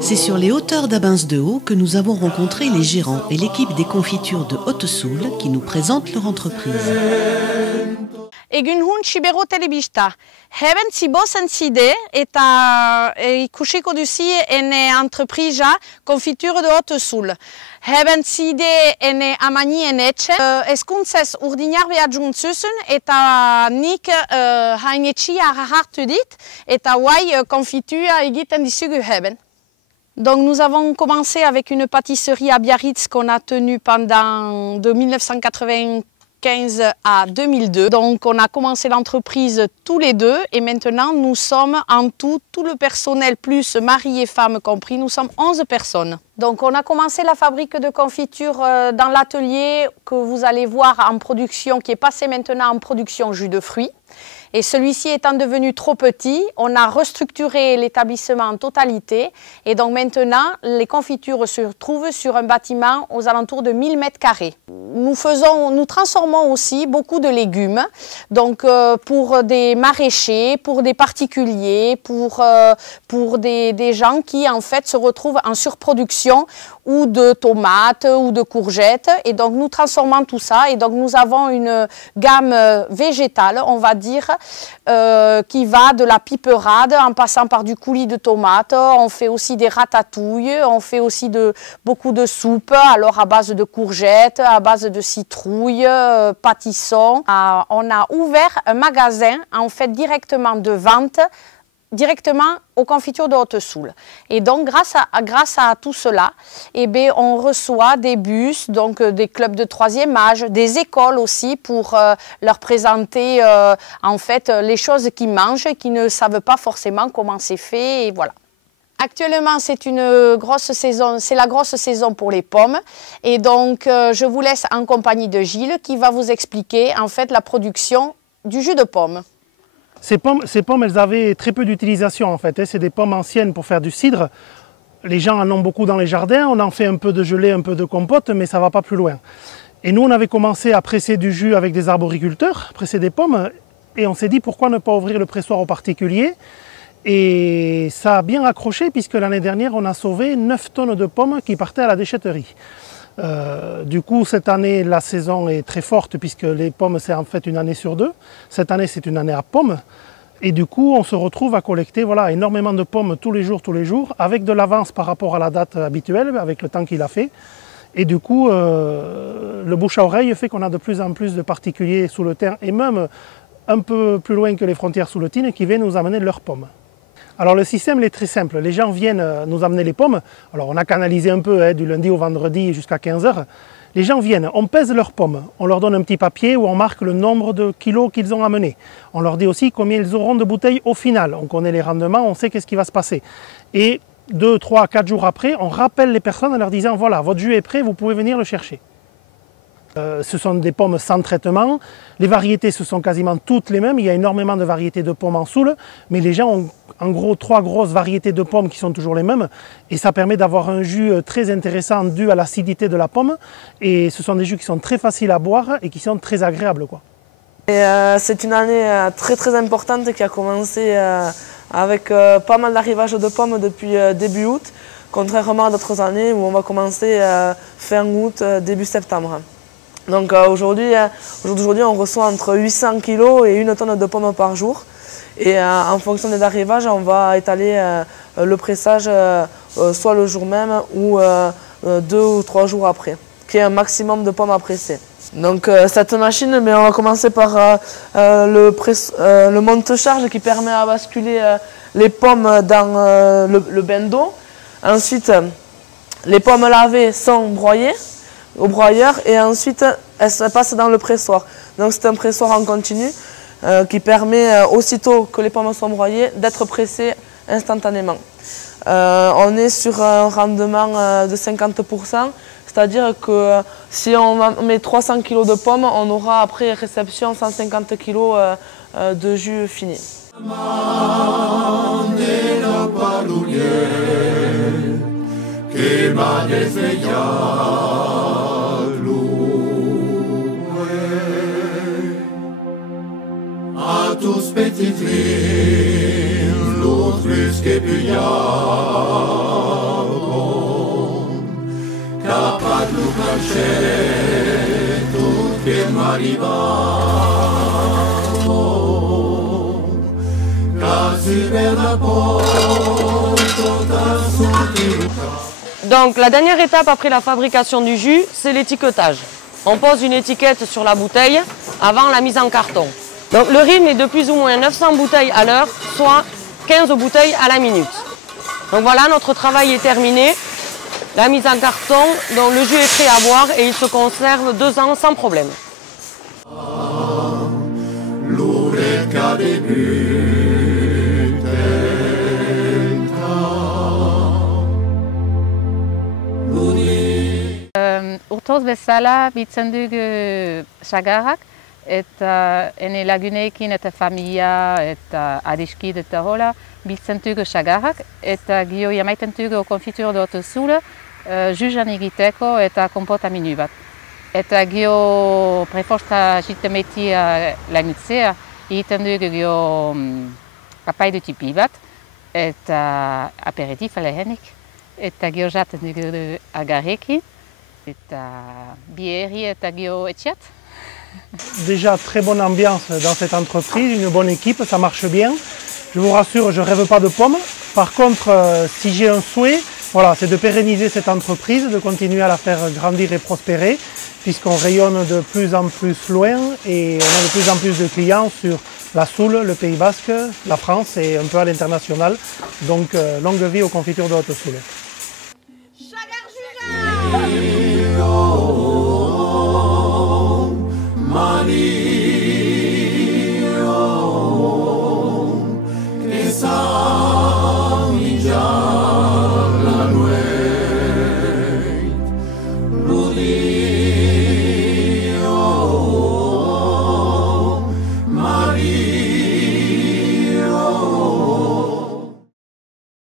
C'est sur les hauteurs d'Abens-de-Haut que nous avons rencontré les gérants et l'équipe des confitures de Haute-Soule qui nous présentent leur entreprise. Egun hun Sibero telebista. Heben zibozen zide eta ikusiko duzi ene entreprisa konfiture de Haute-Soule. Heben zide ene amanien etxe, eskuntzez urdinar behatjun zuzen eta nik hainetxia hartu dit eta guai konfitua egiten dizugu heben. Donc nous avons commencé avec une pâtisserie à Biarritz qu'on a tenue pendant de 1995 à 2002. Donc on a commencé l'entreprise tous les deux et maintenant nous sommes en tout le personnel plus mari et femme compris, nous sommes 11 personnes. Donc on a commencé la fabrique de confiture dans l'atelier que vous allez voir en production, qui est passé maintenant en production jus de fruits. Et celui-ci étant devenu trop petit, on a restructuré l'établissement en totalité. Et donc maintenant, les confitures se trouvent sur un bâtiment aux alentours de 1000 m². Nous transformons aussi beaucoup de légumes. Donc pour des maraîchers, pour des particuliers, pour des gens qui en fait se retrouvent en surproduction ou de tomates ou de courgettes. Et donc nous transformons tout ça. Et donc nous avons une gamme végétale, on va dire, qui va de la piperade en passant par du coulis de tomates. On fait aussi des ratatouilles, on fait aussi beaucoup de soupes, alors à base de courgettes, à base de citrouilles, pâtissons. On a ouvert un magasin en fait directement de vente, directement aux confitures de Haute-Soule. Et donc grâce à tout cela, eh bien, on reçoit des bus, donc des clubs de 3e âge, des écoles aussi pour leur présenter en fait les choses qu'ils mangent et qui ne savent pas forcément comment c'est fait, et voilà. Actuellement, c'est une grosse saison, c'est la grosse saison pour les pommes et donc je vous laisse en compagnie de Gilles qui va vous expliquer en fait la production du jus de pomme. Ces pommes, elles avaient très peu d'utilisation en fait. C'est des pommes anciennes pour faire du cidre. Les gens en ont beaucoup dans les jardins. On en fait un peu de gelée, un peu de compote, mais ça ne va pas plus loin. Et nous, on avait commencé à presser du jus avec des arboriculteurs, presser des pommes. Et on s'est dit pourquoi ne pas ouvrir le pressoir aux particuliers. Et ça a bien accroché puisque l'année dernière, on a sauvé 9 tonnes de pommes qui partaient à la déchetterie. Du coup, cette année, la saison est très forte puisque les pommes, c'est en fait une année sur deux. Cette année, c'est une année à pommes. Et du coup, on se retrouve à collecter voilà, énormément de pommes tous les jours, avec de l'avance par rapport à la date habituelle, avec le temps qu'il a fait. Et du coup, le bouche à oreille fait qu'on a de plus en plus de particuliers sous le terre et même un peu plus loin que les frontières sous le Tine qui viennent nous amener leurs pommes. Alors le système est très simple, les gens viennent nous amener les pommes, alors on a canalisé un peu du lundi au vendredi jusqu'à 15 h. Les gens viennent, on pèse leurs pommes, on leur donne un petit papier où on marque le nombre de kilos qu'ils ont amenés. On leur dit aussi combien ils auront de bouteilles au final, on connaît les rendements, on sait qu'est-ce qui va se passer. Et 2, 3, 4 jours après, on rappelle les personnes en leur disant voilà, votre jus est prêt, vous pouvez venir le chercher. Ce sont des pommes sans traitement, les variétés ce sont quasiment toutes les mêmes, il y a énormément de variétés de pommes en Soule, mais les gens ont en gros 3 grosses variétés de pommes qui sont toujours les mêmes et ça permet d'avoir un jus très intéressant dû à l'acidité de la pomme et ce sont des jus qui sont très faciles à boire et qui sont très agréables, quoi. C'est une année très importante qui a commencé avec pas mal d'arrivage de pommes depuis début août, contrairement à d'autres années où on va commencer fin août, début septembre. Donc aujourd'hui, on reçoit entre 800 kg et 1 tonne de pommes par jour. Et en fonction des arrivages, on va étaler le pressage soit le jour même ou 2 ou 3 jours après, qui est un maximum de pommes à presser. Donc cette machine, mais on va commencer par le monte-charge qui permet à basculer les pommes dans le bain d'eau. Ensuite, les pommes lavées sont broyées au broyeur et ensuite elles passent dans le pressoir. Donc c'est un pressoir en continu qui permet aussitôt que les pommes sont broyées d'être pressées instantanément. On est sur un rendement de 50%, c'est-à-dire que si on met 300 kg de pommes, on aura après réception 150 kg de jus fini. Donc la dernière étape après la fabrication du jus, c'est l'étiquetage. On pose une étiquette sur la bouteille avant la mise en carton. Donc le rythme est de plus ou moins 900 bouteilles à l'heure, soit 15 bouteilles à la minute. Donc voilà, notre travail est terminé. La mise en carton, donc le jus est prêt à boire et il se conserve 2 ans sans problème. Urtoz bezala bitzen dugu sagarrak, eta ene laguneekin eta familia eta adiskide eta hola biltzen dugu sagarrak, eta gio jamaiten dugu konfitur dut zule, juzan egiteko eta kompota minu bat. Eta gio prefosta jitemetia lagutzea, egiten dugu gio papai de tipi bat, eta aperitif lehenik, eta gio jaten dugu agarrekin. Déjà très bonne ambiance dans cette entreprise, une bonne équipe, ça marche bien. Je vous rassure, je ne rêve pas de pommes. Par contre, si j'ai un souhait, voilà, c'est de pérenniser cette entreprise, de continuer à la faire grandir et prospérer, puisqu'on rayonne de plus en plus loin et on a de plus en plus de clients sur la Soule, le Pays Basque, la France et un peu à l'international. Donc longue vie aux confitures de Haute-Soule.